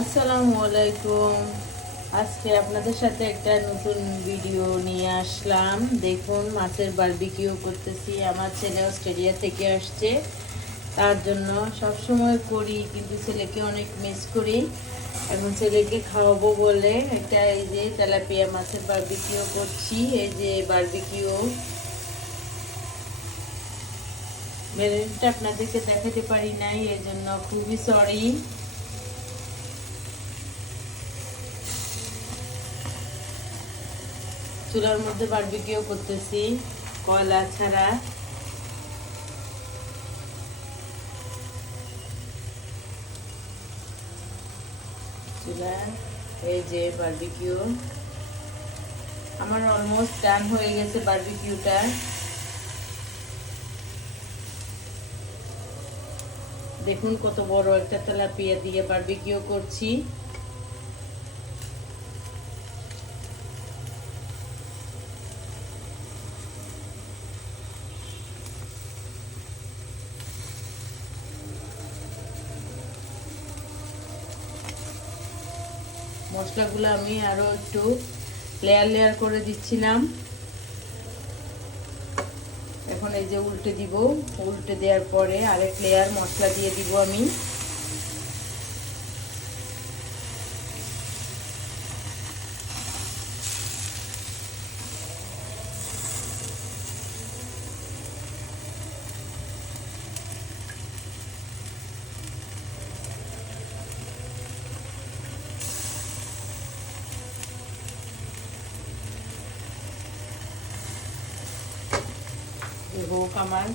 আসসালামু আলাইকুম। আজকে আপনাদের সাথে একটা নতুন ভিডিও নিয়ে আসলাম। দেখুন, মাছের বারবিকিউ করতেছি। আমার ছেলে অস্ট্রেলিয়া থেকে আসছে, তার জন্য সব সময় করি, কিন্তু ছেলেকে অনেক মিস করি। এখন ছেলেকে খাওয়াবো বলে এটা এই যে তেলাপিয়া মাছের বারবিকিউ করছি। এই যে বারবিকিউ ম্যারিনেটটা আপনাদেরকে দেখাতে পারি নাই, এর জন্য খুবই সরি। চুলার মধ্যে বারবিকিউ করতেছি, কয়লা ছাড়া। চুলা, এই যে বারবিকিউ আমার অলমোস্ট ডান হয়ে গেছে। বারবিকিউটা দেখুন, কত বড় একটা তেলাপিয়া দিয়ে বারবিকিউ করছি। মশলাগুলো আমি আরো একটু লেয়ার লেয়ার করে দিচ্ছিলাম। এখন এই যে উল্টে দিব, উল্টে দেওয়ার পরে আরেক লেয়ার মশলা দিয়ে দিব আমি। হোক আমার।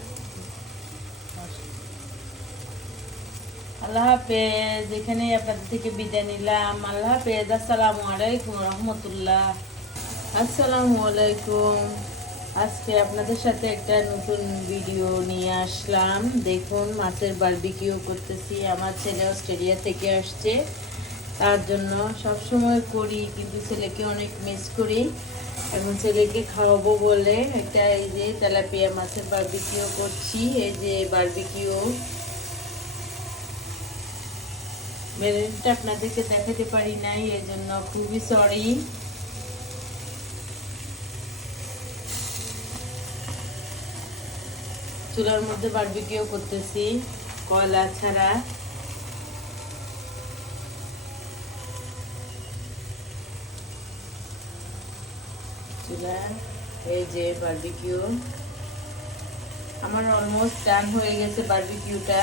আল্লাহ হাফেজ। এখানে আপনাদের থেকে বিদায় নিলাম। আল্লাহ হাফেজ। আসসালামু আলাইকুম রহমতুল্লাহ। আসসালামু আলাইকুম। আজকে আপনাদের সাথে একটা নতুন ভিডিও নিয়ে আসলাম। দেখুন, মাছের বারবিকিউ করতেছি। আমার ছেলে অস্ট্রেলিয়া থেকে আসছে, তার জন্য সব সময় করি, কিন্তু ছেলেকে অনেক মিস করি। এখন ছেলেকে খাওয়াবো বলে একটা এই যে তেলাপিয়া মাছের বারবিকিউ করছি। এই যে বারবিকিউ ম্যারিনেটটা আপনাদেরকে দেখাতে পারি নাই, এর জন্য খুবই সরি। চুলার মধ্যে বারবিকিউ করতেছি, কয়লা ছাড়া। চুলা, এই যে বারবিকিউ আমার অলমোস্ট ডান হয়ে গেছে বারবিকিউটা।